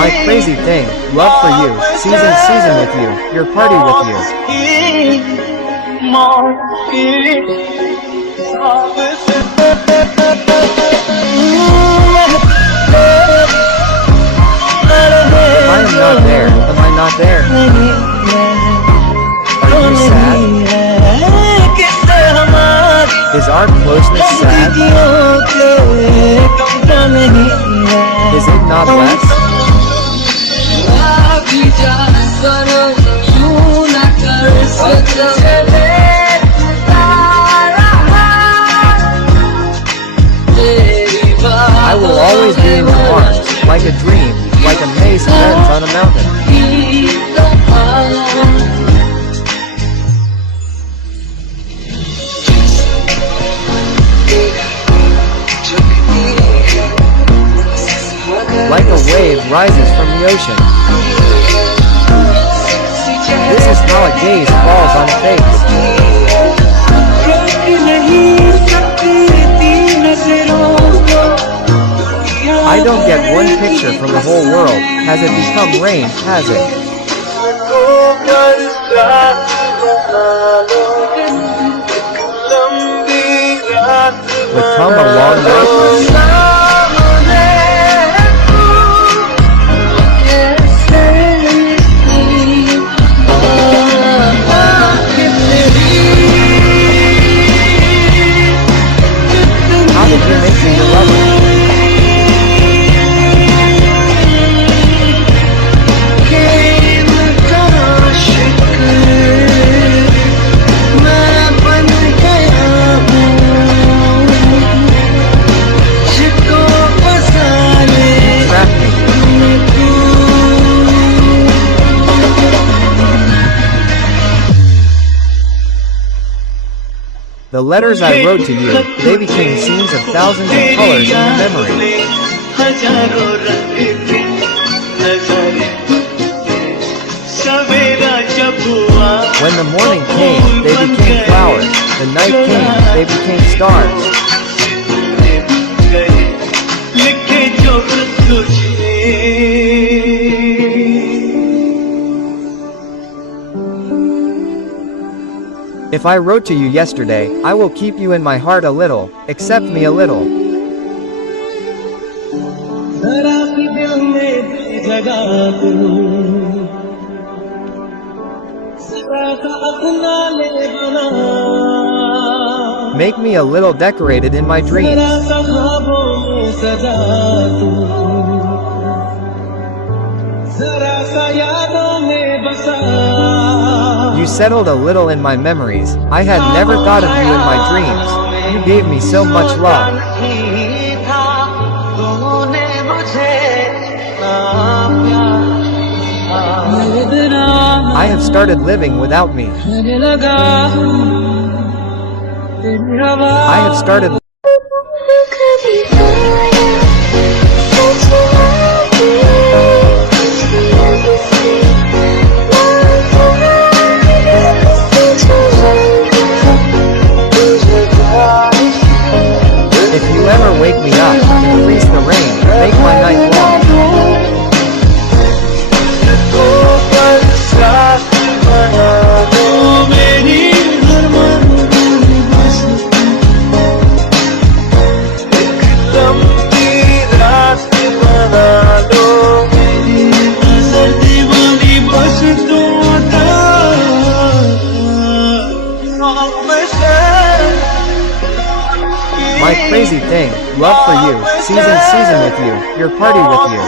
My crazy thing, love for you, season with you, your party with you. If I am not there, am I not there? Are you sad? Is our closeness sad? Is it not less? I will always be in your arms, like a dream, like a maze bends on a mountain. Like a wave rises from the ocean. This is how a gaze falls on a face. I don't get one picture from the whole world. Has it become rain, has it? We've come a long way. How did you make me your lover? The letters I wrote to you, they became scenes of thousands of colors in your memory. When the morning came, they became flowers. The night came, they became stars. If I wrote to you yesterday, I will keep you in my heart a little, accept me a little. Make me a little decorated in my dreams. You settled a little in my memories. I had never thought of you in my dreams. You gave me so much love. I have started living without me. I have started. If you ever wake me up, increase the rain, make my night long. My crazy thing, love for you, season with you, your party with you.